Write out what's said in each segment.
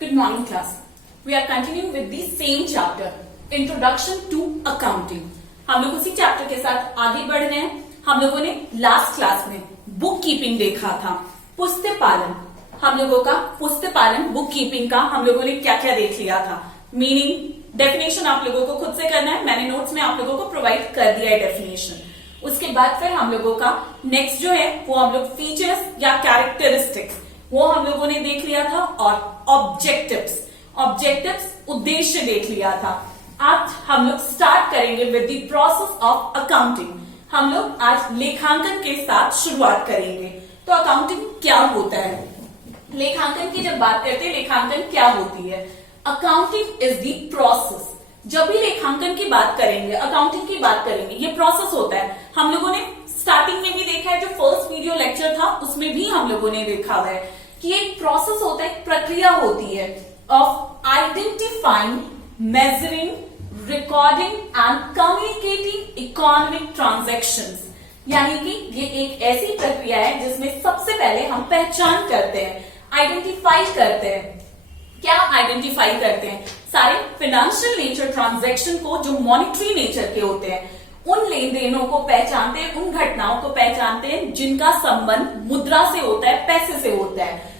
Good morning, class. We are continuing with the same chapter, Introduction to Accounting. हम लोग उसी chapter के साथ आगे बढ़ रहे हैं. हम लोगों ने लास्ट क्लास में बुक कीपिंग देखा था, पुस्तक पालन. हम लोगों का पुस्तक पालन, बुक कीपिंग का हम लोगों ने क्या क्या देख लिया था. मीनिंग, डेफिनेशन आप लोगों को खुद से करना है. मैंने नोट्स में आप लोगों को प्रोवाइड कर दिया है डेफिनेशन. उसके बाद फिर हम लोगों का नेक्स्ट जो है वो हम लोग फीचर्स या कैरेक्टरिस्टिक्स वो हम लोगों ने देख लिया था, और ऑब्जेक्टिव्स उद्देश्य देख लिया था. आज हम लोग स्टार्ट करेंगे with the process of accounting. हम लोग आज लेखांकन के साथ शुरुआत करेंगे. तो अकाउंटिंग क्या होता है, लेखांकन की जब बात करते हैं लेखांकन क्या होती है. Accounting is the process. जब भी लेखांकन की बात करेंगे, अकाउंटिंग की बात करेंगे, ये प्रोसेस होता है. हम लोगों ने स्टार्टिंग में भी देखा है, जो फर्स्ट वीडियो लेक्चर था उसमें भी हम लोगों ने देखा हुआ है कि एक प्रोसेस होता है, एक प्रक्रिया होती है of identifying, measuring, recording and communicating economic transactions. यानी कि ये एक ऐसी प्रक्रिया है जिसमें सबसे पहले हम पहचान करते हैं, आइडेंटिफाई करते हैं. क्या आइडेंटिफाई करते हैं? सारे फाइनेंशियल नेचर ट्रांजैक्शन को, जो मॉनिटरी नेचर के होते हैं, उन लेन देनों को पहचानते हैं, उन घटनाओं को पहचानते हैं जिनका संबंध मुद्रा से होता है, पैसे से होता है.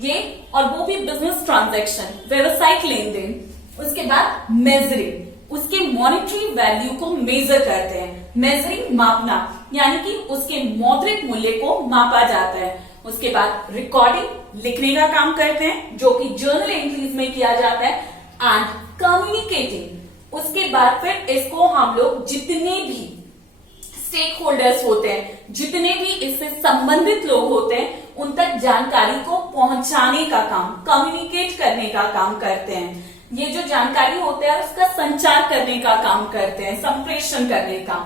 ये और वो भी बिजनेस ट्रांजैक्शन, व्यवसायिक लेन देन. उसके बाद मेजरिंग, उसके मॉनिटरी वैल्यू को मेजर करते हैं. मेजरिंग मापना, यानी कि उसके मौद्रिक मूल्य को मापा जाता है. उसके बाद रिकॉर्डिंग, लिखने का काम करते हैं जो कि जर्नल एंट्रीज में किया जाता है. एंड कम्युनिकेटिंग, उसके बाद फिर इसको हम लोग जितने भी स्टेक होल्डर्स होते हैं, जितने भी इससे संबंधित लोग होते हैं, उन तक जानकारी को पहुंचाने का काम, कम्युनिकेट करने का काम करते हैं. ये जो जानकारी होता है उसका संचार करने का काम करते हैं, संप्रेषण करने का.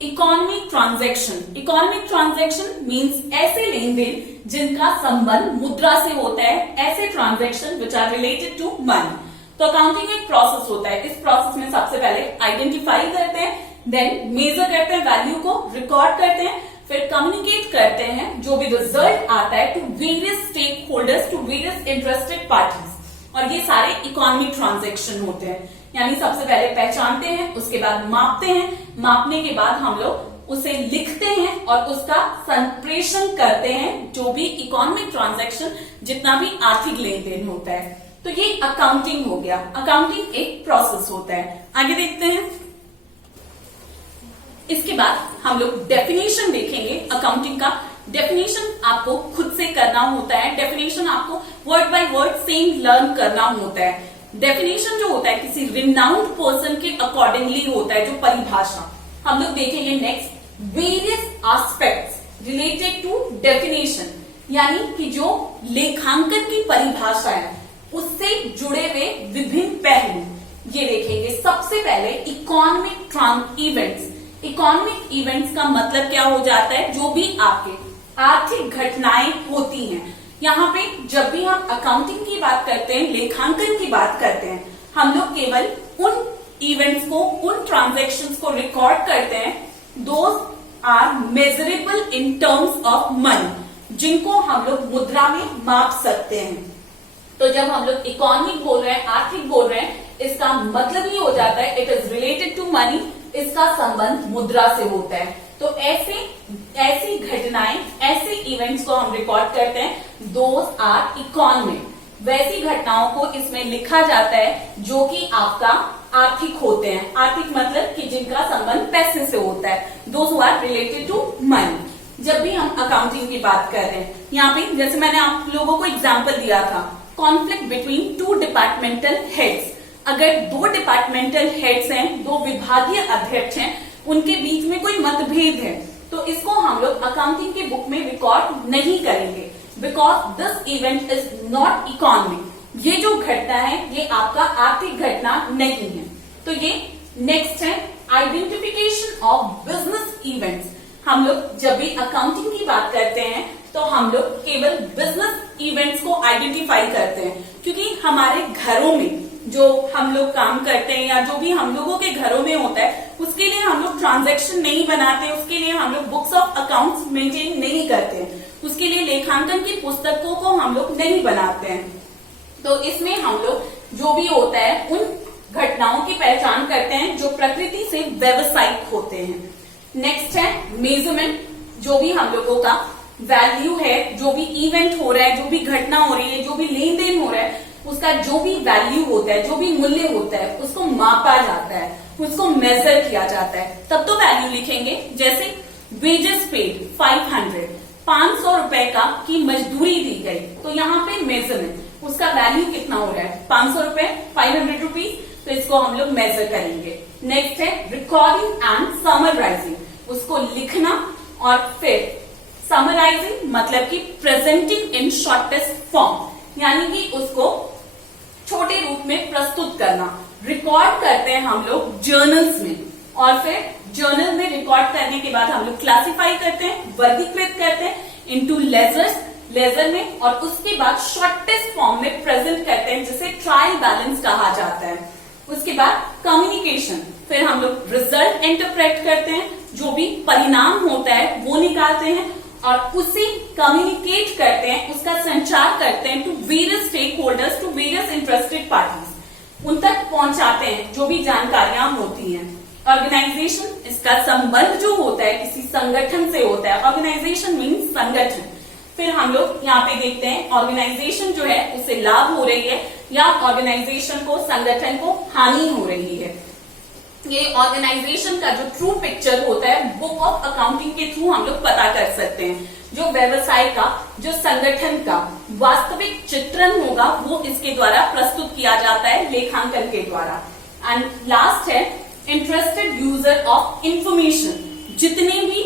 इकोनॉमिक ट्रांजैक्शन मीन्स ऐसे लेन देन जिनका संबंध मुद्रा से होता है, ऐसे transaction which are related to money. तो अकाउंटिंग एक प्रोसेस होता है. इस प्रोसेस में सबसे पहले आइडेंटिफाई करते हैं, देन मेजर करते हैं, वैल्यू को रिकॉर्ड करते हैं, फिर कम्युनिकेट करते हैं जो भी रिजल्ट आता है to various stakeholders, to various interested parties. और ये सारे इकोनॉमिक ट्रांजैक्शन होते हैं. यानी सबसे पहले पहचानते हैं, उसके बाद मापते हैं, मापने के बाद हम लोग उसे लिखते हैं और उसका संप्रेषण करते हैं, जो भी इकोनॉमिक ट्रांजैक्शन, जितना भी आर्थिक लेन देन होता है. तो ये अकाउंटिंग हो गया. अकाउंटिंग एक प्रोसेस होता है. आगे देखते हैं. इसके बाद हम लोग डेफिनेशन देखेंगे अकाउंटिंग का. डेफिनेशन आपको खुद से करना होता है. डेफिनेशन आपको word by word same learn करना होता है. डेफिनेशन जो होता है किसी रिनाउंड पर्सन के अकॉर्डिंगली होता है, जो परिभाषा हम लोग देखेंगे next. Various aspects related to definition, यानी कि जो लेखांकन की परिभाषा है उससे जुड़े हुए विभिन्न पहलू ये देखेंगे. सबसे पहले इकोनॉमिक इवेंट्स. इकोनॉमिक इवेंट्स का मतलब क्या हो जाता है? जो भी आपके आर्थिक घटनाएं होती हैं. यहाँ पे जब भी हम अकाउंटिंग की बात करते हैं, लेखांकन की बात करते हैं, हम लोग केवल उन इवेंट्स को, उन ट्रांजैक्शंस को रिकॉर्ड करते हैं. Those are measurable in terms of money, जिनको हम लोग मुद्रा में माप सकते हैं. तो जब हम लोग इकोनॉमिक बोल रहे हैं, आर्थिक बोल रहे हैं, इसका मतलब ये हो जाता है it is related to money, इसका संबंध मुद्रा से होता है. तो ऐसी घटनाएं, ऐसे इवेंट्स को हम रिकॉर्ड करते हैं. Those are economic. वैसी घटनाओं को इसमें लिखा जाता है जो कि आपका आर्थिक होते हैं. आर्थिक मतलब कि जिनका संबंध पैसे से होता है. Those who are related to money. जब भी हम अकाउंटिंग की बात कर रहे हैं, यहाँ पे जैसे मैंने आप लोगों को एग्जाम्पल दिया था, conflict between two departmental heads. अगर दो डिपार्टमेंटल हेड्स हैं, दो विभागीय अध्यक्ष हैं, उनके बीच में कोई मतभेद है, तो इसको हम लोग अकाउंटिंग की बुक में रिकॉर्ड नहीं करेंगे, because this event is not economic. ये जो घटना है ये आपका आर्थिक घटना नहीं है. तो ये नेक्स्ट है आइडेंटिफिकेशन ऑफ बिजनेस इवेंट्स. हम लोग जब भी अकाउंटिंग की बात करते हैं तो हम लोग केवल बिजनेस इवेंट्स को आइडेंटिफाई करते हैं, क्योंकि हमारे घरों में जो हम लोग काम करते हैं या जो भी हम लोगों के घरों में होता है, उसके लिए हम लोग ट्रांजैक्शन नहीं बनाते, उसके लिए हम लोग बुक्स ऑफ अकाउंट्स मेंटेन नहीं करते, उसके लिए लेखांकन की पुस्तकों को हम लोग नहीं बनाते हैं. तो इसमें हम लोग जो भी होता है उन घटनाओं की पहचान करते हैं जो प्रकृति से व्यावसायिक होते हैं। नेक्स्ट है मेजरमेंट, जो भी हम लोगों का वैल्यू है, जो भी इवेंट हो रहा है, जो भी घटना हो रही है, जो भी लेन देन हो रहा है, उसका जो भी वैल्यू होता है, जो भी मूल्य होता है, उसको मापा जाता है, उसको मेजर किया जाता है, तब तो वैल्यू लिखेंगे। जैसे वेजेस पेड 500, 500 रुपए का की मजदूरी दी गई, तो यहाँ पे मेजरमेंट, उसका वैल्यू कितना हो रहा है 500 रुपए, 500 रुपीज, तो इसको हम लोग मेजर करेंगे। नेक्स्ट है रिकॉर्डिंग एंड समराइजिंग, उसको लिखना और फिर समराइजिंग मतलब कि प्रेजेंटिंग इन शॉर्टेस्ट फॉर्म, यानी कि उसको छोटे रूप में प्रस्तुत करना। रिकॉर्ड करते हैं हम लोग जर्नल्स में, और फिर जर्नल में रिकॉर्ड करने के बाद हम लोग क्लासिफाई करते हैं, वर्गीकृत करते हैं इनटू लेजर्स, लेजर में, और उसके बाद शॉर्टेस्ट फॉर्म में प्रेजेंट करते हैं, जिसे ट्रायल बैलेंस कहा जाता है। उसके बाद कम्युनिकेशन, फिर हम लोग रिजल्ट इंटरप्रेट करते हैं, जो भी परिणाम होता है वो निकालते हैं और उसे कम्युनिकेट करते हैं, उसका संचार करते हैं to various stakeholders, to various interested parties, उन तक पहुंचाते हैं जो भी जानकारियां होती हैं। ऑर्गेनाइजेशन, इसका संबंध जो होता है किसी संगठन से होता है, ऑर्गेनाइजेशन मीन्स संगठन। फिर हम लोग यहाँ पे देखते हैं ऑर्गेनाइजेशन जो है उससे लाभ हो रही है या ऑर्गेनाइजेशन को, संगठन को हानि हो रही है। ये ऑर्गेनाइजेशन का जो ट्रू पिक्चर होता है बुक ऑफ अकाउंटिंग के थ्रू हम लोग पता कर सकते हैं। जो व्यवसाय का, जो संगठन का वास्तविक चित्रण होगा वो इसके द्वारा प्रस्तुत किया जाता है लेखांकन के द्वारा। एंड लास्ट है इंटरेस्टेड यूजर ऑफ इंफॉर्मेशन, जितने भी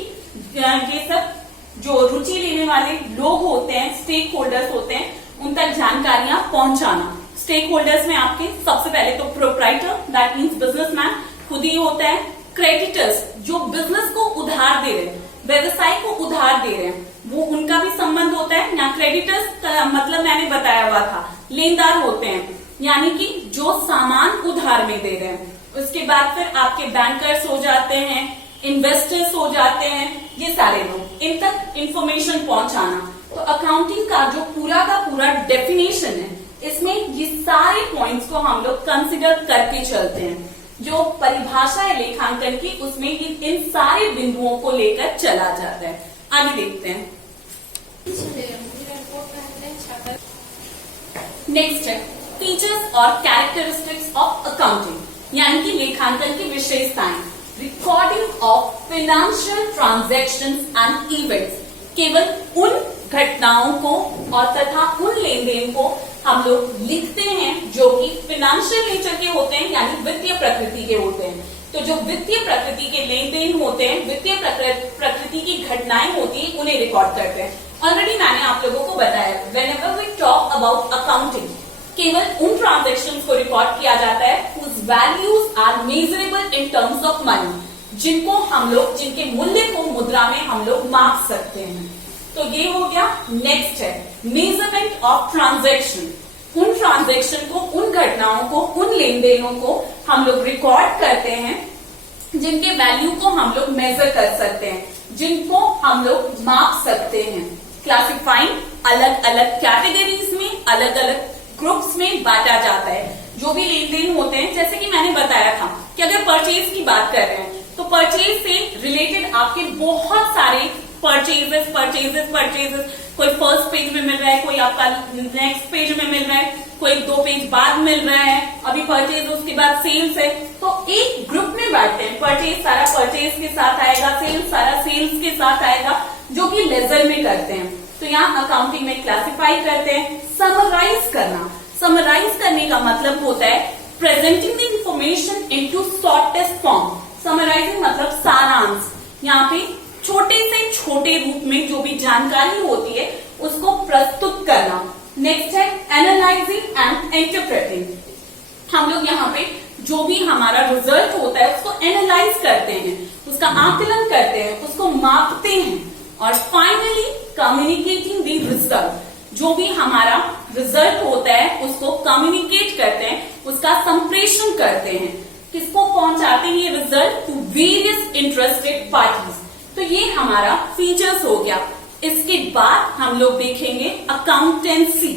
ये सब जो रुचि लेने वाले लोग होते हैं, स्टेक होल्डर्स होते हैं, उन तक जानकारियां पहुंचाना। स्टेक होल्डर्स में आपके सबसे पहले तो प्रोप्राइटर, दैट मीन्स बिजनेसमैन खुद ही होता है। क्रेडिटर्स, जो बिजनेस को उधार दे रहे हैं, व्यवसाय को उधार दे रहे हैं, वो उनका भी संबंध होता है। यहाँ क्रेडिटर्स का मतलब मैंने बताया हुआ था, लेनदार होते हैं, यानी कि जो सामान उधार में दे रहे हैं। उसके बाद फिर आपके बैंकर्स हो जाते हैं, इन्वेस्टर्स हो जाते हैं, ये सारे लोग, इन तक इंफॉर्मेशन पहुंचाना। तो अकाउंटिंग का जो पूरा का पूरा डेफिनेशन है, इसमें ये सारे पॉइंट्स को हम लोग कंसिडर करके चलते हैं। जो परिभाषा है लेखांकन की, उसमें इन सारे बिंदुओं को लेकर चला जाता है। आगे देखते हैं। नेक्स्ट है फीचर्स और कैरेक्टरिस्टिक्स ऑफ अकाउंटिंग, यानी कि लेखांकन की विशेषताएं। Recording of financial transactions and events, केवल उन घटनाओं को और तथा उन लेन देन को हम लोग लिखते हैं जो कि फाइनेंशियल नेचर के होते हैं, यानी वित्तीय प्रकृति के होते हैं। तो जो वित्तीय प्रकृति के लेन देन होते हैं, वित्तीय प्रकृति की घटनाएं होती हैं, उन्हें रिकॉर्ड करते हैं। ऑलरेडी मैंने आप लोगों को बताया, whenever we talk about accounting, केवल उन ट्रांजैक्शंस को रिकॉर्ड किया जाता है whose values are measurable in terms of money, जिनको हम लोग, जिनके मूल्य को मुद्रा में हम लोग माप सकते हैं। तो ये हो गया। नेक्स्ट है मेजरमेंट ऑफ ट्रांजैक्शन, उन ट्रांजैक्शन को, उन घटनाओं को, उन लेन देनों को हम लोग रिकॉर्ड करते हैं जिनके वैल्यू को हम लोग मेजर कर सकते हैं, जिनको हम लोग माप सकते हैं। क्लासिफाइंग, अलग अलग कैटेगरीज में, अलग अलग ग्रुप्स में बांटा जाता है। जो भी लेन देन होते हैं, जैसे कि मैंने बताया था कि अगर परचेज की बात कर रहे हैं तो परचेज से रिलेटेड आपके बहुत सारे परचेजेस, कोई फर्स्ट पेज में मिल रहा है, कोई आपका नेक्स्ट पेज में मिल रहा है, कोई 2 पेज बाद मिल रहा है, अभी परचेज, उसके बाद सेल्स है। तो एक ग्रुप में बांटते हैं, परचेज सारा परचेज के साथ आएगा, सेल्स सारा सेल्स के साथ आएगा, जो कि लेजर में करते हैं। तो यहाँ अकाउंटिंग में क्लासिफाई करते हैं। समराइज करना, समराइज करने का मतलब होता है presenting the information into shortest form. Summarising मतलब सारांश, यहाँ पे छोटे से छोटे रूप में जो भी जानकारी होती है उसको प्रस्तुत करना। नेक्स्ट है एनालाइजिंग एंड इंटरप्रेटिंग, हम लोग यहाँ पे जो भी हमारा रिजल्ट होता है उसको एनालाइज करते हैं, उसका आकलन करते हैं, उसको मापते हैं। और फाइनली कम्युनिकेटिंग द रिजल्ट, जो भी हमारा रिजल्ट होता है उसको कम्युनिकेट करते हैं, उसका संप्रेषण करते हैं। किसको पहुंचाते हैं ये result? To various interested parties. तो ये हमारा फीचर्स हो गया। इसके बाद हम लोग देखेंगे अकाउंटेंसी।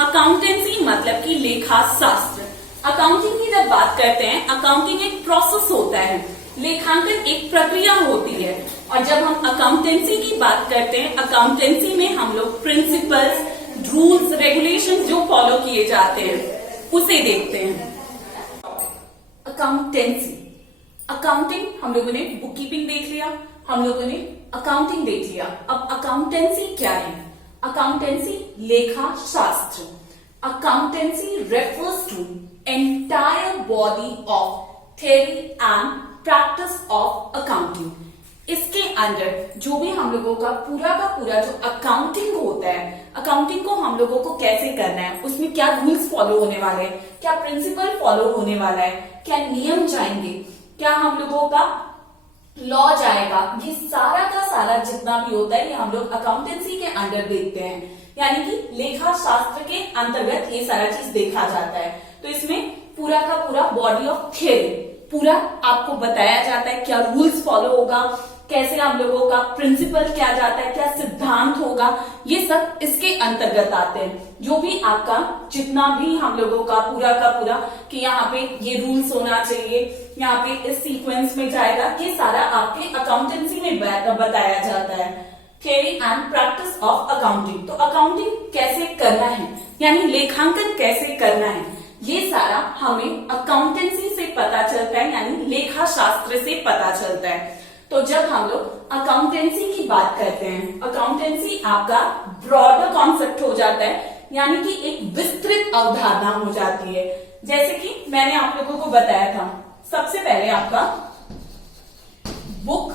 अकाउंटेंसी मतलब कि लेखा शास्त्र। अकाउंटिंग की जब बात करते हैं, अकाउंटिंग एक प्रोसेस होता है, लेखांकन एक प्रक्रिया होती है। और जब हम अकाउंटेंसी की बात करते हैं, अकाउंटेंसी में हम लोग प्रिंसिपल्स, रूल्स, रेगुलेशन जो फॉलो किए जाते हैं उसे देखते हैं। अकाउंटेंसी, अकाउंटिंग हम लोगों ने बुक कीपिंग देख लिया, हम लोगों ने अकाउंटिंग देख लिया। अब अकाउंटेंसी क्या है? अकाउंटेंसी लेखा शास्त्र। Accountancy refers to entire body of theory and practice of accounting. इसके अंदर जो भी हम लोगों का पूरा जो अकाउंटिंग होता है, अकाउंटिंग को हम लोगों को कैसे करना है, उसमें क्या रूल्स फॉलो होने वाले हैं, क्या प्रिंसिपल फॉलो होने वाला है, क्या नियम जाएंगे, क्या हम लोगों का लॉ जाएगा, ये सारा का सारा जितना भी होता है ये हम लोग अकाउंटेंसी के अंडर देखते हैं। यानी कि लेखा शास्त्र के अंतर्गत ये सारा चीज देखा जाता है। तो इसमें पूरा का पूरा बॉडी ऑफ थ्योरी पूरा आपको बताया जाता है, क्या रूल्स फॉलो होगा, कैसे हम लोगों का प्रिंसिपल क्या जाता है, क्या सिद्धांत होगा, ये सब इसके अंतर्गत आते हैं। जो भी आपका जितना भी हम लोगों का पूरा कि यहाँ पे ये रूल्स होना चाहिए, यहाँ पे इस सीक्वेंस में जाएगा, ये सारा आपके अकाउंटेंसी में बताया जाता है। Theory and practice of accounting. तो अकाउंटिंग कैसे करना है, यानी लेखांकन कैसे करना है, ये सारा हमें अकाउंटेंसी से पता चलता है, यानी लेखा शास्त्र से पता चलता है। तो जब हम लोग अकाउंटेंसी की बात करते हैं, अकाउंटेंसी आपका ब्रॉडर कॉन्सेप्ट हो जाता है, यानी कि एक विस्तृत अवधारणा हो जाती है। जैसे कि मैंने आप लोगों को बताया था, सबसे पहले आपका बुक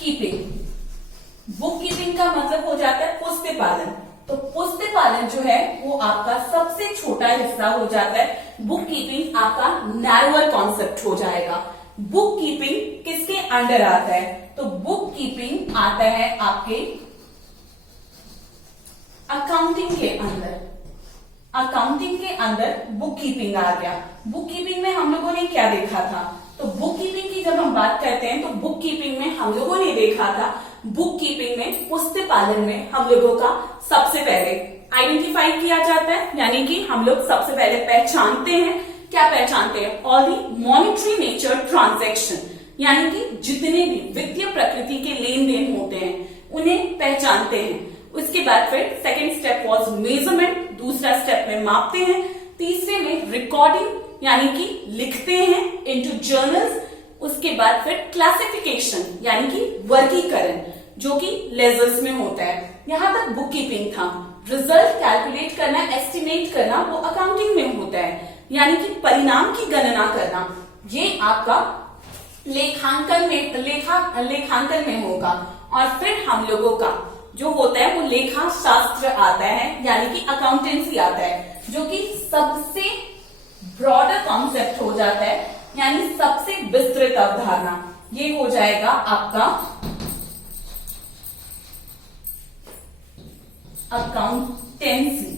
कीपिंग। बुक कीपिंग का मतलब हो जाता है पुस्तक पालन। तो पुस्तक पालन जो है वो आपका सबसे छोटा हिस्सा हो जाता है। बुक कीपिंग आपका नैरोअर कॉन्सेप्ट हो जाएगा। बुक कीपिंग किसके अंडर आता है? तो बुक कीपिंग आता है आपके अकाउंटिंग के अंदर। अकाउंटिंग के अंदर बुक कीपिंग आ गया। बुक कीपिंग में हम लोगों ने क्या देखा था? तो बुक कीपिंग की जब हम बात करते हैं तो बुक कीपिंग में हम लोगों ने देखा था, बुक कीपिंग में पुस्तक पालन में हम लोगों का सबसे पहले आइडेंटिफाई किया जाता है, यानी कि हम लोग सबसे पहले पहचानते हैं। क्या पहचानते हैं? All the monetary nature transaction, यानी कि जितने भी वित्तीय प्रकृति के लेन देन होते हैं उन्हें पहचानते हैं। उसके बाद फिर सेकेंड स्टेप वॉज मेजरमेंट, दूसरा स्टेप में मापते हैं, तीसरे में रिकॉर्डिंग यानी कि लिखते हैं इनटू जर्नल्स। उसके बाद फिर क्लासिफिकेशन यानी कि वर्गीकरण जो कि लेजर्स में होता है। यहां तक बुक कीपिंग था। रिजल्ट कैलकुलेट करना, एस्टिमेट करना वो अकाउंटिंग में होता है, यानी कि परिणाम की गणना करना ये आपका लेखांकन में होगा। और फिर हम लोगों का जो होता है वो लेखा शास्त्र आता है, यानी कि अकाउंटेंसी आता है, जो कि सबसे ब्रॉडर कॉन्सेप्ट हो जाता है, यानी सबसे विस्तृत अवधारणा। ये हो जाएगा आपका अकाउंटेंसी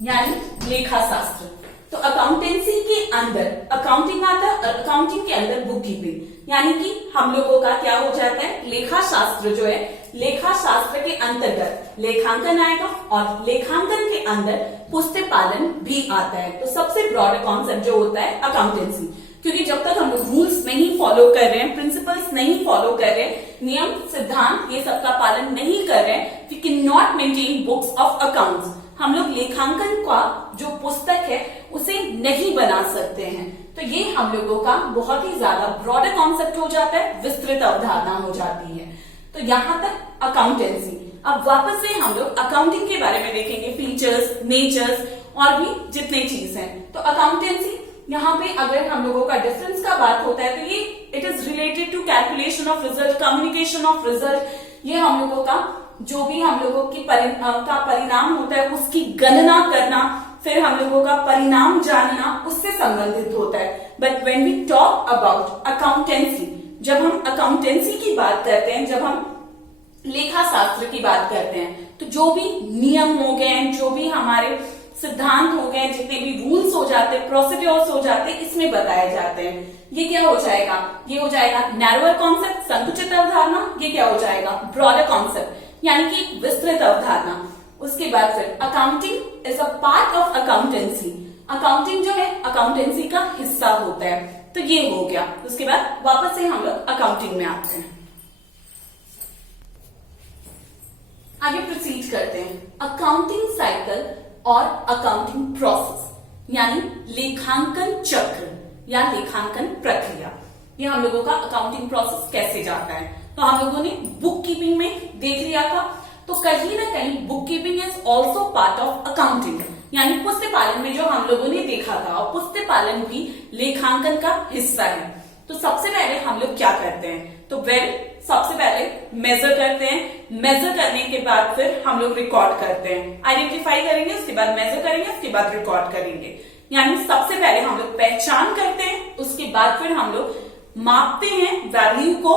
यानी लेखा शास्त्र। तो अकाउंटेंसी के अंदर अकाउंटिंग आता है और अकाउंटिंग के अंदर बुक कीपिंग, यानी कि हम लोगों का क्या हो जाता है? लेखा शास्त्र जो है, लेखा शास्त्र के अंतर्गत लेखांकन आएगा और लेखांकन के अंदर पुस्तक पालन भी आता है। तो सबसे ब्रॉड कॉन्सेप्ट जो होता है अकाउंटेंसी, क्योंकि जब तक हम लोग रूल्स नहीं फॉलो कर रहे हैं, प्रिंसिपल्स नहीं फॉलो कर रहे हैं, नियम सिद्धांत ये सबका पालन नहीं कर रहे हैं, we can not maintain books of accounts. हम लोग लेखांकन का जो पुस्तक है उसे नहीं बना सकते हैं। तो ये हम लोगों का बहुत ही ज्यादा ब्रॉडर कॉन्सेप्ट हो जाता है, विस्तृत अवधारणा हो जाती है। तो यहां तक अकाउंटेंसी। अब वापस से हम लोग अकाउंटिंग के बारे में देखेंगे, फीचर्स, नेचर्स और भी जितने चीज हैं। तो अकाउंटेंसी यहाँ पे अगर हम लोगों का डिफरेंस का बात होता है तो ये it is related to calculation of result, communication of result. ये हम लोगों का जो भी हम लोगों की परिणाम होता है उसकी गणना करना, फिर हम लोगों का परिणाम जानना उससे संबंधित होता है। But when we talk about accountancy, जब हम अकाउंटेंसी की बात करते हैं, जब हम लेखा शास्त्र की बात करते हैं, तो जो भी नियम हो गए, जो भी हमारे सिद्धांत हो गए, जितने भी रूल्स हो जाते, प्रोसीड्योर्स हो जाते, इसमें बताए जाते हैं। ये क्या हो जाएगा? ये हो जाएगा नैरोअर कॉन्सेप्ट, संकुचित अवधारणा। ये क्या हो जाएगा? ब्रॉडर कॉन्सेप्ट यानी कि विस्तृत अवधारणा। उसके बाद फिर accounting is a part of accountancy, accounting जो है अकाउंटेंसी का हिस्सा होता है, तो ये हो गया। उसके बाद वापस से हम लोग अकाउंटिंग में आते हैं, आगे प्रोसीड करते हैं। अकाउंटिंग साइकिल और अकाउंटिंग प्रोसेस यानी लेखांकन चक्र या लेखांकन प्रक्रिया, ये हम लोगों का अकाउंटिंग प्रोसेस कैसे जाता है। तो हम लोगों ने बुक कीपिंग में देख लिया था, तो कहीं ना कहीं book keeping is also part of accounting, यानी पुस्तक पालन में जो हम लोगों ने देखा था, और पुस्तक पालन भी लेखांकन का हिस्सा है। तो सबसे पहले हम लोग क्या करते हैं, तो सबसे पहले मेजर करते हैं, मेजर करने के बाद फिर हम लोग रिकॉर्ड करते हैं, आइडेंटिफाई करेंगे, उसके बाद मेजर करेंगे, उसके बाद रिकॉर्ड करेंगे। यानी सबसे पहले हम लोग पहचान करते हैं, उसके बाद फिर हम लोग मापते हैं वैल्यू को,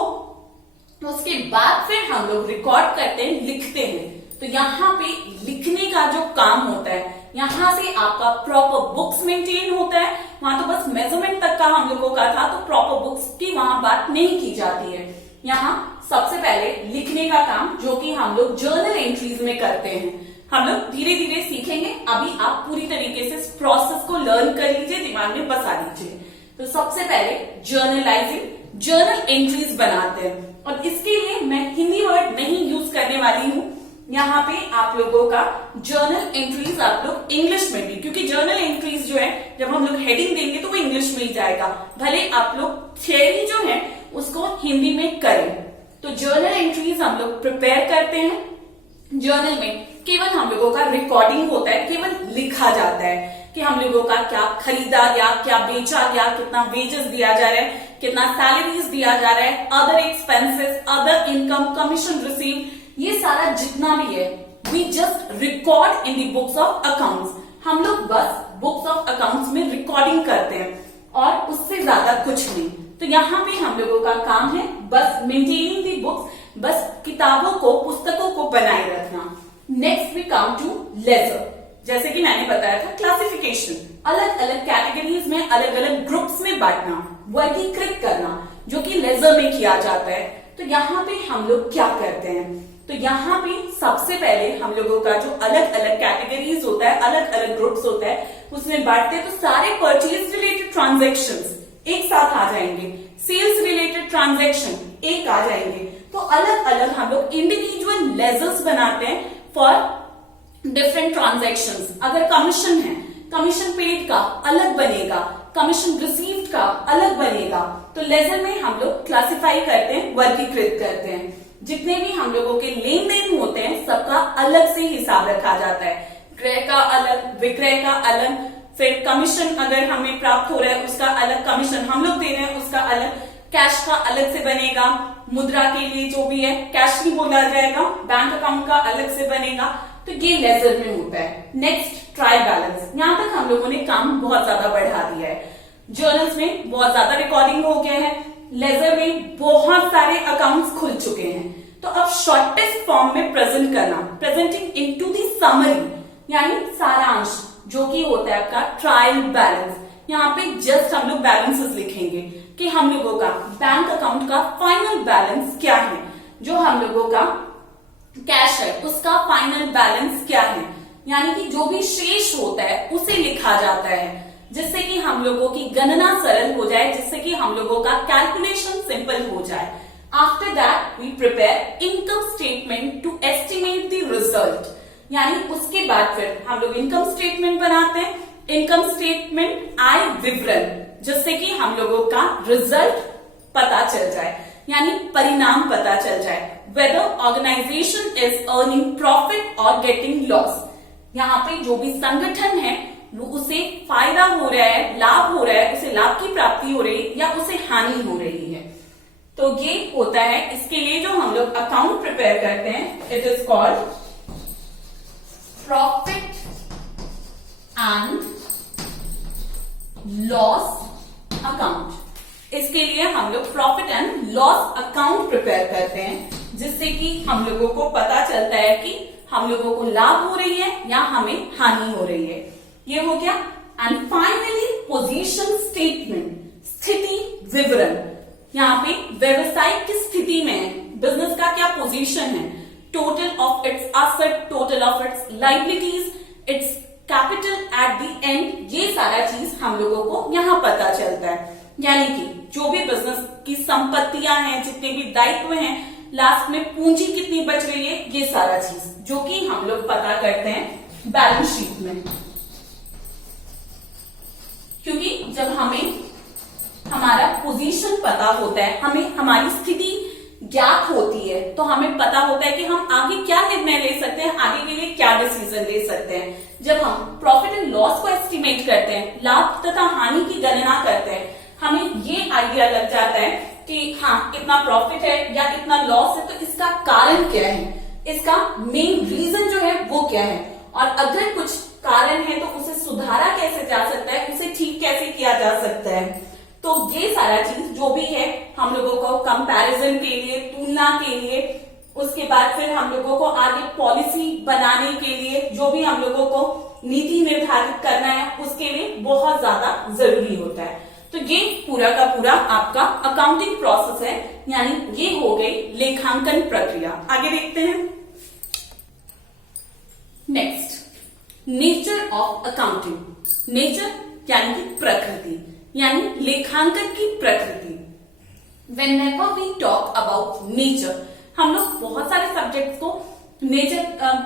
उसके बाद फिर हम लोग रिकॉर्ड करते हैं, लिखते हैं। तो यहाँ पे लिखने का जो काम होता है, यहाँ से आपका प्रॉपर बुक्स मेंटेन होता है, वहां तो बस मेजरमेंट तक का हम लोगों का था, तो प्रॉपर बुक्स की वहां बात नहीं की जाती है। यहाँ सबसे पहले लिखने का काम जो कि हम लोग जर्नल एंट्रीज में करते हैं, हम लोग धीरे धीरे सीखेंगे, अभी आप पूरी तरीके से इस प्रोसेस को लर्न कर लीजिए, दिमाग में बसा लीजिए। तो सबसे पहले जर्नलाइजिंग, जर्नल एंट्रीज बनाते हैं, और इसके लिए मैं हिंदी वर्ड नहीं यूज करने वाली हूँ। यहाँ पे आप लोगों का जर्नल एंट्रीज आप लोग इंग्लिश में भी, क्योंकि जर्नल एंट्रीज जो है जब हम लोग हेडिंग देंगे तो वो इंग्लिश में ही जाएगा, भले आप लोग थियरी जो है उसको हिंदी में करें। तो जर्नल एंट्रीज हम लोग प्रिपेयर करते हैं। जर्नल में केवल हम लोगों का रिकॉर्डिंग होता है, केवल लिखा जाता है कि हम लोगों का क्या खरीदा गया, क्या बेचा गया, कितना वेजेस दिया जा रहा है, कितना सैलरीज दिया जा रहा है, other expenses, other income, commission receive, ये सारा जितना भी है we just record in the books of accounts. हम लोग बस बुक्स ऑफ अकाउंट्स में रिकॉर्डिंग करते हैं और उससे ज्यादा कुछ नहीं। तो यहाँ पे हम लोगों का काम है बस मेंटेनिंग दी बुक्स, बस किताबों को, पुस्तकों को बनाए रखना। Next we come to ledger, जैसे कि मैंने बताया था क्लासिफिकेशन, अलग अलग कैटेगरीज में, अलग अलग ग्रुप्स में बांटना, वर्गीकृत करना, जो कि लेजर में किया जाता है। तो यहाँ पे हम लोग क्या करते हैं, तो यहाँ पे सबसे पहले हम लोगों का जो अलग अलग कैटेगरीज होता है, अलग अलग ग्रुप्स होता है, उसमें बांटते हैं। तो सारे परचेज रिलेटेड ट्रांजैक्शंस एक साथ आ जाएंगे, सेल्स रिलेटेड ट्रांजैक्शन एक आ जाएंगे। तो अलग अलग हम लोग इंडिविजुअल लेजर्स बनाते हैं फॉर डिफरेंट ट्रांजैक्शंस। अगर कमीशन है, कमीशन पेड का अलग बनेगा, कमीशन रिसीव्ड का अलग बनेगा। तो लेजर में हम लोग क्लासिफाई करते हैं, वर्गीकृत करते हैं। जितने भी हम लोगों के लेन देन होते हैं सबका अलग से हिसाब रखा जाता है, क्रय का अलग, विक्रय का अलग, फिर कमीशन अगर हमें प्राप्त हो रहा है उसका अलग, कमीशन हम लोग दे रहे हैं उसका अलग, कैश का अलग से बनेगा, मुद्रा के लिए जो भी है कैश ही बोला जाएगा, बैंक अकाउंट का अलग से बनेगा। तो ये लेजर में होता है। नेक्स्ट ट्रायल बैलेंस, यहां तक हम लोगों ने काम बहुत ज्यादा बढ़ा दिया है। जर्नल्स में बहुत ज्यादा रिकॉर्डिंग हो गया है, लेजर में बहुत सारे अकाउंट्स खुल चुके हैं। तो अब शॉर्टेस्ट फॉर्म में प्रेजेंट करना, प्रेजेंटिंग इनटू द समरी यानी सारांश, जो कि होता है आपका ट्रायल बैलेंस। यहाँ पे जस्ट हम लोग बैलेंसेस लिखेंगे कि हम लोगों का बैंक अकाउंट का फाइनल बैलेंस क्या है, जो हम लोगों का कैश है उसका फाइनल बैलेंस क्या है, यानी कि जो भी शेष होता है उसे लिखा जाता है, जिससे कि हम लोगों की गणना सरल हो जाए, जिससे कि हम लोगों का कैलकुलेशन सिंपल हो जाए। After that we prepare income statement to estimate the result, यानी उसके बाद फिर हम लोग इनकम स्टेटमेंट बनाते हैं। इनकम स्टेटमेंट आय विवरण, जिससे कि हम लोगों का रिजल्ट पता चल जाए, यानी परिणाम पता चल जाए, whether organization is earning profit or getting loss। यहाँ पे जो भी संगठन है वो उसे फायदा हो रहा है, लाभ हो रहा है, उसे लाभ की प्राप्ति हो रही है या उसे हानि हो रही है। तो ये होता है, इसके लिए जो हम लोग अकाउंट प्रिपेयर करते हैं, it is called profit and loss account. इसके लिए हम लोग profit and loss account prepare करते हैं, जिससे कि हम लोगों को पता चलता है कि हम लोगों को लाभ हो रही है या हमें हानि हो रही है। ये हो गया। एंड फाइनली पोजीशन स्टेटमेंट, स्थिति विवरण। यहाँ पे व्यवसाय किस स्थिति में है, बिजनेस का क्या पोजीशन है, total of its asset, total of its liabilities, its capital at the end, ये सारा चीज हम लोगों को यहाँ पता चलता है। यानी कि जो भी बिजनेस की संपत्तियां हैं, जितने भी दायित्व हैं, लास्ट में पूंजी कितनी बच रही है, ये सारा चीज जो कि हम लोग पता करते हैं बैलेंस शीट में। क्योंकि जब हमें हमारा पोजीशन पता होता है, हमें हमारी स्थिति ज्ञात होती है, तो हमें पता होता है कि हम आगे क्या निर्णय ले सकते हैं, आगे के लिए क्या डिसीजन ले सकते हैं। जब हम प्रॉफिट एंड लॉस को एस्टिमेट करते हैं, लाभ तथा हानि की गणना करते हैं, हमें ये आइडिया लग जाता है कि हाँ इतना प्रॉफिट है या इतना लॉस है, तो इसका कारण क्या है, इसका मेन रीजन जो है वो क्या है, और अगर कुछ कारण है तो उसे सुधारा कैसे जा सकता है, उसे ठीक कैसे किया जा सकता है। तो ये सारा चीज जो भी है हम लोगों को कंपैरिजन के लिए, तुलना के लिए, उसके बाद फिर हम लोगों को आगे पॉलिसी बनाने के लिए, जो भी हम लोगों को नीति निर्धारित करना है, उसके लिए बहुत ज्यादा जरूरी होता है। तो ये पूरा का पूरा आपका अकाउंटिंग प्रोसेस है, यानी ये हो गई लेखांकन प्रक्रिया। आगे देखते हैं next, nature of accounting. Nature यानी कि प्रकृति, यानी लेखांकन की प्रकृति। Whenever we talk about nature, हम लोग बहुत सारे सब्जेक्ट्स को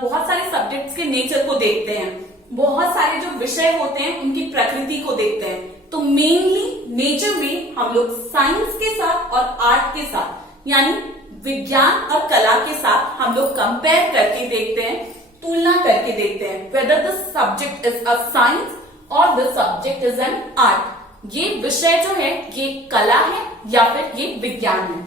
बहुत सारे सब्जेक्ट्स के नेचर को देखते हैं, बहुत सारे जो विषय होते हैं उनकी प्रकृति को देखते हैं। तो मेनली नेचर में हम लोग साइंस के साथ और आर्ट के साथ, यानी विज्ञान और कला के साथ हम लोग कंपेयर करके देखते हैं, तुलना करके देखते हैं, whether the subject is a science or the subject is an art। ये विषय जो है ये कला है या फिर ये विज्ञान है।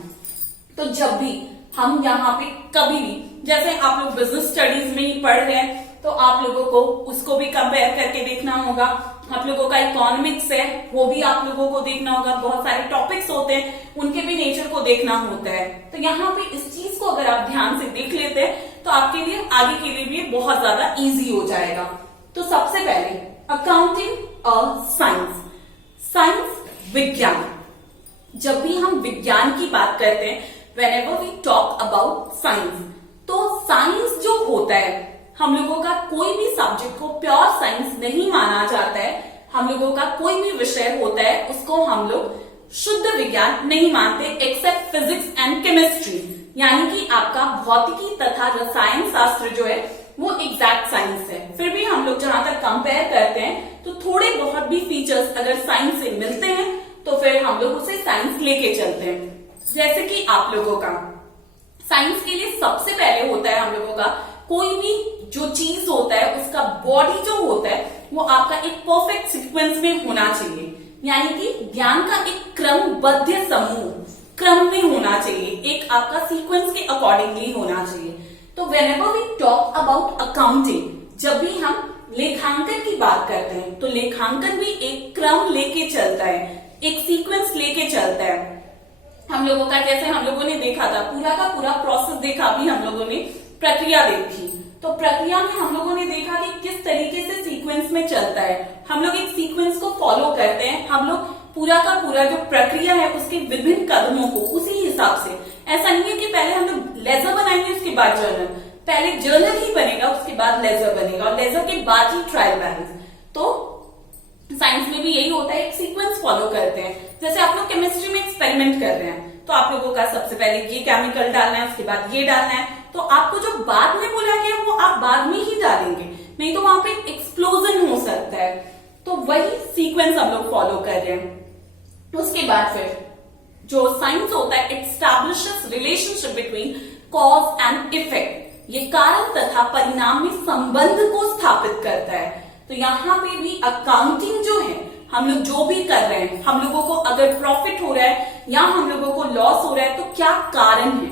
तो जब भी हम यहाँ पे कभी भी, जैसे आप लोग बिजनेस स्टडीज में ही पढ़ रहे हैं, तो आप लोगों को उसको भी कंपेयर करके देखना होगा। आप लोगों का इकोनॉमिक्स है, वो भी आप लोगों को देखना होगा। बहुत सारे टॉपिक्स होते हैं, उनके भी नेचर को देखना होता है। तो यहाँ पे इस चीज को अगर आप ध्यान से देख लेते हैं तो आपके लिए आगे के लिए भी बहुत ज्यादा इजी हो जाएगा। तो सबसे पहले अकाउंटिंग और साइंस। साइंस विज्ञान। जब भी हम विज्ञान की बात करते हैं, whenever we talk about science, तो साइंस जो होता है, हम लोगों का कोई भी सब्जेक्ट को प्योर साइंस नहीं माना जाता है। हम लोगों का कोई भी विषय होता है उसको हम लोग शुद्ध विज्ञान नहीं मानते, एक्सेप्ट फिजिक्स एंड केमिस्ट्री, यानी कि आपका भौतिकी तथा रसायन शास्त्र जो है वो एग्जैक्ट साइंस है। फिर भी हम लोग जहां तक कंपेयर करते हैं तो थोड़े बहुत भी फीचर्स अगर साइंस से मिलते हैं तो फिर हम लोग उसे साइंस लेके चलते हैं। जैसे कि आप लोगों का साइंस के लिए सबसे पहले होता है हम लोगों का, कोई भी जो चीज होता है उसका बॉडी जो होता है वो आपका एक परफेक्ट सीक्वेंस में होना चाहिए, यानी कि ज्ञान का एक क्रमबद्ध समूह क्रम में होना चाहिए, एक आपका सीक्वेंस के अकॉर्डिंगली होना चाहिए। तो whenever we talk about accounting, जब भी हम लेखांकन की बात करते हैं तो लेखांकन भी एक क्रम लेके चलता है, एक सीक्वेंस लेके चलता है। हम लोगों का जैसे हम लोगों ने देखा था, पूरा का पूरा प्रोसेस देखा, भी हम लोगों ने प्रक्रिया देखी। तो प्रक्रिया में हम लोगों ने देखा कि किस तरीके से सीक्वेंस में चलता है। हम लोग एक सीक्वेंस को फॉलो करते हैं, हम लोग पूरा का पूरा जो प्रक्रिया है उसके विभिन्न कदमों को उसी हिसाब से, ऐसा नहीं है कि पहले हम लोग लेजर बनाएंगे उसके बाद जर्नल, पहले जर्नल ही बनेगा उसके बाद लेजर बनेगा और लेजर के बाद ही ट्रायल बैलेंस। तो साइंस में भी यही होता है, एक सीक्वेंस फॉलो करते हैं। जैसे आप लोग केमिस्ट्री में एक्सपेरिमेंट कर रहे हैं तो आप लोगों का सबसे पहले ये केमिकल डालना है, उसके बाद ये डालना है, तो आपको जो बाद में बोला गया वो आप बाद में ही डालेंगे, नहीं तो वहां पे एक्सप्लोजन हो सकता है। तो वही सीक्वेंस हम लोग फॉलो कर रहे हैं। उसके बाद फिर जो साइंस होता है, it establishes relationship between cause and effect, ये कारण तथा परिणाम में संबंध को स्थापित करता है। तो यहाँ पे भी अकाउंटिंग जो है, हम लोग जो भी कर रहे हैं, हम लोगों को अगर प्रॉफिट हो रहा है या हम लोगों को लॉस हो रहा है तो क्या कारण है,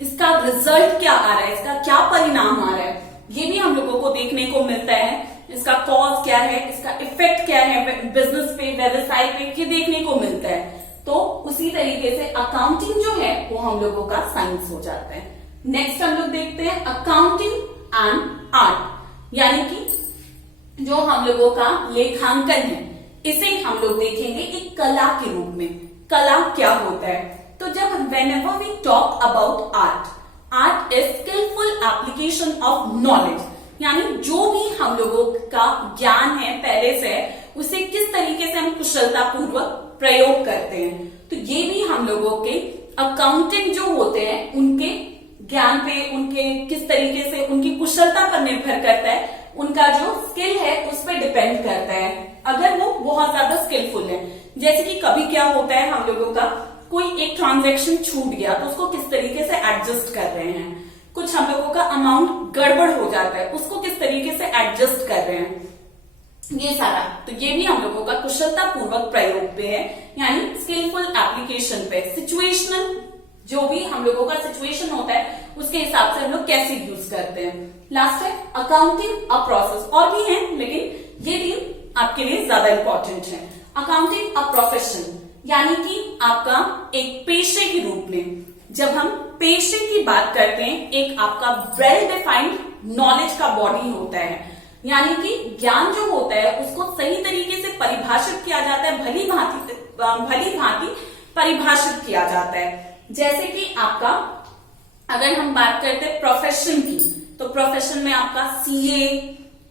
इसका रिजल्ट क्या आ रहा है, इसका क्या परिणाम आ रहा है, ये भी हम लोगों को देखने को मिलता है। इसका कॉज क्या है, इसका इफेक्ट क्या है बिजनेस पे, व्यवसाय पे, ये देखने को मिलता है। तो उसी तरीके से अकाउंटिंग जो है वो हम लोगों का साइंस हो जाता है। नेक्स्ट हम लोग देखते हैं अकाउंटिंग एंड आर्ट, यानी कि जो हम लोगों का लेखांकन है इसे हम लोग देखेंगे एक कला के रूप में। कला क्या होता है, तो जब whenever we talk about art, art is skilful application of knowledge, यानी जो भी हम लोगों का ज्ञान है पहले से, उसे किस तरीके से हम कुशलता पूर्वक प्रयोग करते हैं। तो ये भी हम लोगों के अकाउंटेंट जो होते हैं उनके ज्ञान पे, उनके किस तरीके से उनकी कुशलता पर निर्भर करता है, उनका जो स्किल है उस पर डिपेंड करता है। अगर वो बहुत ज्यादा स्किलफुल है, जैसे कि कभी क्या होता है हम लोगों का कोई एक ट्रांजैक्शन छूट गया तो उसको किस तरीके से एडजस्ट कर रहे हैं, कुछ हम लोगों का अमाउंट गड़बड़ हो जाता है उसको किस तरीके से एडजस्ट कर रहे हैं, ये सारा। तो ये भी हम लोगों का कुशलता पूर्वक प्रयोग पे है, यानी स्किलफुल एप्लीकेशन पे। सिचुएशनल, जो भी हम लोगों का सिचुएशन होता है उसके हिसाब से हम लोग कैसे यूज करते हैं। लास्ट है अकाउंटिंग अ प्रोसेस, और भी है लेकिन ये तीन आपके लिए ज्यादा इंपॉर्टेंट है। अकाउंटिंग अ प्रोफेशन, यानी कि आपका एक पेशे के रूप में। जब हम पेशे की बात करते हैं, एक आपका वेल डिफाइंड नॉलेज का बॉडी होता है, यानी कि ज्ञान जो होता है उसको सही तरीके से परिभाषित किया जाता है, भली भांति परिभाषित किया जाता है। जैसे कि आपका अगर हम बात करते हैं प्रोफेशन की, तो प्रोफेशन में आपका सीए,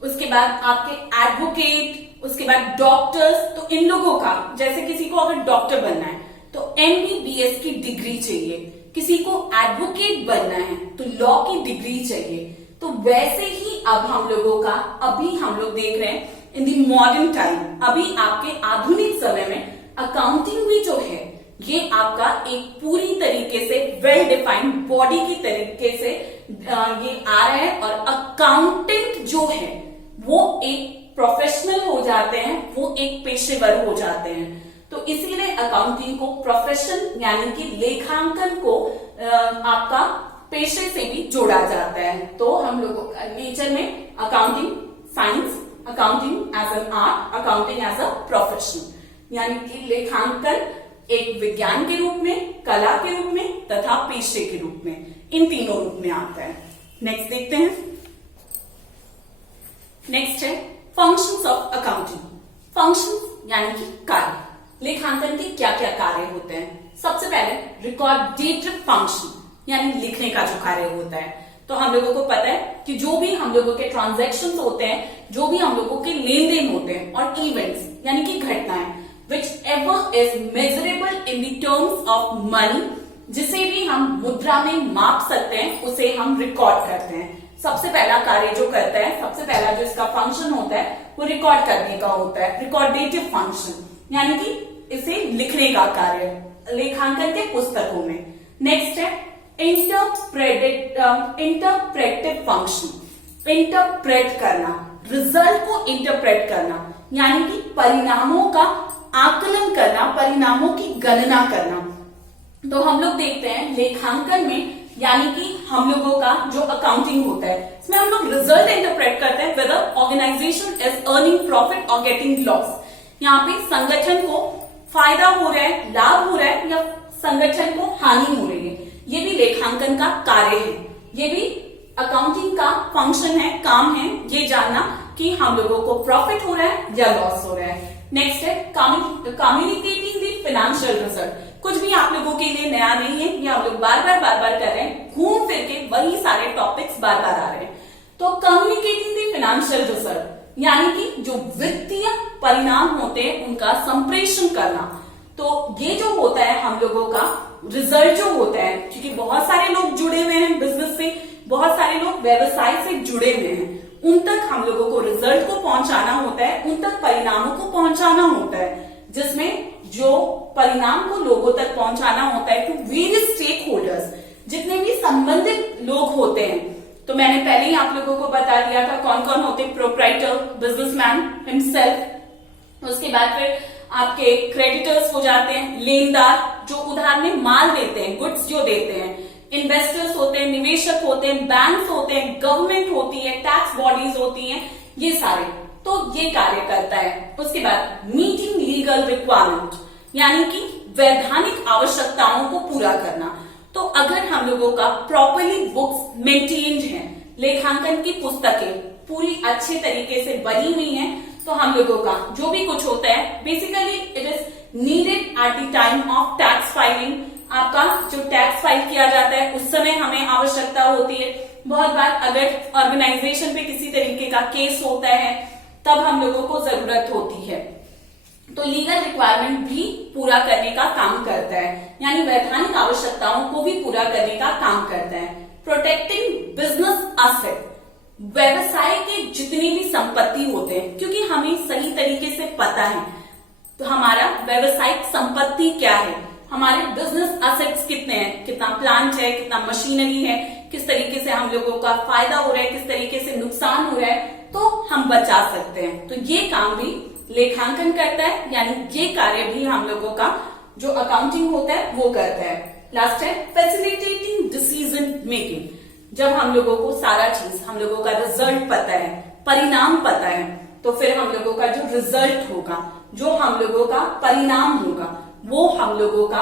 उसके बाद आपके एडवोकेट, उसके बाद डॉक्टर्स। तो इन लोगों का, जैसे किसी को अगर डॉक्टर बनना है तो एमबीबीएस की डिग्री चाहिए, किसी को एडवोकेट बनना है तो लॉ की डिग्री चाहिए। तो वैसे ही अब हम लोगों का, अभी हम लोग देख रहे हैं इन दी मॉडर्न टाइम, अभी आपके आधुनिक समय में अकाउंटिंग भी जो है ये आपका एक पूरी तरीके से वेल डिफाइंड बॉडी की तरीके से ये आ रहा है। और अकाउंटेंट जो है वो एक प्रोफेशनल हो जाते हैं, वो एक पेशेवर हो जाते हैं। तो इसीलिए अकाउंटिंग को प्रोफेशन यानी कि लेखांकन को आपका पेशे से भी जोड़ा जाता है। तो हम लोगों का नेचर में accounting science, accounting as an art, accounting as a profession, यानी कि लेखांकन एक विज्ञान के रूप में, कला के रूप में तथा पेशे के रूप में, इन तीनों रूप में आता है। नेक्स्ट देखते हैं। नेक्स्ट है फंक्शंस ऑफ अकाउंटिंग। फंक्शंस यानी कि कार्य। लेखांकन के क्या क्या कार्य होते हैं? सबसे पहले रिकॉर्डेटिव फंक्शन, यानी लिखने का जो कार्य होता है। तो हम लोगों को पता है कि जो भी हम लोगों के ट्रांजैक्शंस होते हैं, जो भी हम लोगों के लेन देन होते हैं और इवेंट्स यानी कि घटनाएं, whichever is measurable in the terms of money, जिसे भी हम मुद्रा में माप सकते हैं उसे हम रिकॉर्ड करते हैं। सबसे पहला कार्य जो करता है, सबसे पहला जो इसका फंक्शन होता है वो रिकॉर्ड करने का होता है, रिकॉर्डेटिव फंक्शन, यानी कि इसे लिखने का कार्य लेखांकन के पुस्तकों में। नेक्स्ट है इंटरप्रेटिव फंक्शन। इंटरप्रेट करना, रिजल्ट को इंटरप्रेट करना, यानी कि परिणामों का आकलन करना, परिणामों की गणना करना। तो हम लोग देखते हैं लेखांकन में, यानी कि हम लोगों का जो अकाउंटिंग होता है इसमें हम लोग रिजल्ट इंटरप्रेट करते हैं, whether organisation is earning profit और गेटिंग लॉस। यहाँ पे संगठन को फायदा हो रहा है, लाभ हो रहा है, या संगठन को हानि हो रही है, ये भी लेखांकन का कार्य है। ये भी अकाउंटिंग का फंक्शन है, काम है ये जानना कि हम लोगों को प्रॉफिट हो रहा है या लॉस हो रहा है। नेक्स्ट है कम्युनिकेटिंग द फाइनेंशियल रिजल्ट। कुछ भी आप लोगों के लिए नया नहीं है, ये हम लोग बार बार कर रहे हैं, घूम फिर के वही सारे टॉपिक्स बार बार आ रहे हैं। तो कम्युनिकेटिंग द फाइनेंशियल रिजल्ट यानी कि जो वित्तीय परिणाम होते हैं उनका संप्रेषण करना। तो ये जो होता है हम लोगों का रिजल्ट जो होता है, क्योंकि बहुत सारे लोग जुड़े हुए हैं बिजनेस से, बहुत सारे लोग व्यवसाय से जुड़े हुए हैं, उन तक हम लोगों को रिजल्ट को पहुंचाना होता है, उन तक परिणामों को पहुंचाना होता है, जिसमें जो परिणाम को लोगों तक पहुंचाना होता है टू वेरियस स्टेक होल्डर्स, जितने भी संबंधित लोग होते हैं। तो मैंने पहले ही आप लोगों को बता दिया था कौन कौन होते हैं, प्रोप्राइटर, बिजनेसमैन हिमसेल्फ, उसके बाद फिर आपके क्रेडिटर्स हो जाते हैं, लेनदार जो उधार में माल देते हैं, गुड्स जो देते हैं, इन्वेस्टर्स होते हैं, निवेशक होते हैं, बैंक्स होते हैं, गवर्नमेंट होती है, टैक्स बॉडीज होती हैं, ये सारे। तो ये कार्य करता है। उसके बाद मीटिंग लीगल रिक्वायरमेंट, यानी कि वैधानिक आवश्यकताओं को पूरा करना। तो अगर हम लोगों का प्रॉपरली बुक्स मेंटेन्ड है, लेखांकन की पुस्तकें पूरी अच्छे तरीके से बनी हुई हैं, तो हम लोगों का जो भी कुछ होता है basically it is needed at the time of tax filing. आपका जो टैक्स फाइल किया जाता है उस समय हमें आवश्यकता होती है। बहुत बार अगर ऑर्गेनाइजेशन पे किसी तरीके का केस होता है तब हम लोगों को जरूरत होती है। तो लीगल रिक्वायरमेंट भी पूरा करने का काम करता है, यानी वैधानिक आवश्यकताओं को भी पूरा करने का काम करता है। प्रोटेक्टिंग बिजनेस एसेट, व्यवसाय के जितनी भी संपत्ति होते हैं, क्योंकि हमें सही तरीके से पता है तो हमारा व्यवसायिक संपत्ति क्या है, हमारे बिजनेस एसेट्स कितने हैं, कितना प्लांट है, कितना मशीनरी है, किस तरीके से हम लोगों का फायदा हो रहा है, किस तरीके से नुकसान हो रहा है, तो हम बचा सकते हैं। तो ये काम भी लेखांकन करता है, यानी ये कार्य भी हम लोगों का जो अकाउंटिंग होता है वो करता है। लास्ट है फैसिलिटेटिंग डिसीजन मेकिंग, जब हम लोगों को सारा चीज, हम लोगों का रिजल्ट पता है, परिणाम पता है, तो फिर हम लोगों का जो रिजल्ट होगा, जो हम लोगों का परिणाम होगा, वो हम लोगों का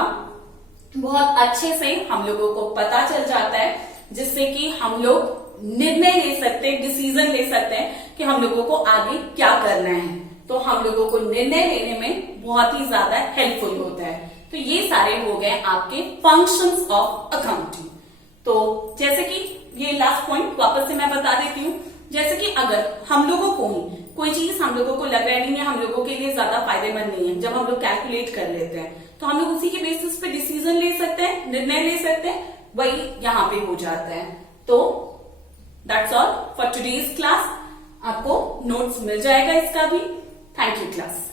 बहुत अच्छे से हम लोगों को पता चल जाता है, जिससे कि हम लोग निर्णय ले सकते हैं, डिसीजन ले सकते हैं कि हम लोगों को आगे क्या करना है। तो हम लोगों को निर्णय लेने में बहुत ही ज्यादा हेल्पफुल होता है। तो ये सारे हो गए आपके फंक्शंस ऑफ अकाउंटिंग। तो जैसे कि ये लास्ट पॉइंट वापस से मैं बता देती हूँ, जैसे कि अगर हम लोगों को ही कोई चीज हम लोगों को लग रहा है नहीं है, हम लोगों के लिए ज्यादा फायदेमंद नहीं है, जब हम लोग कैलकुलेट कर लेते हैं तो हम लोग उसी के बेसिस पे डिसीजन ले सकते हैं, निर्णय ले सकते हैं, वही यहाँ पे हो जाता है। तो that's all for today's class. आपको नोट्स मिल जाएगा इसका भी। Thank you class.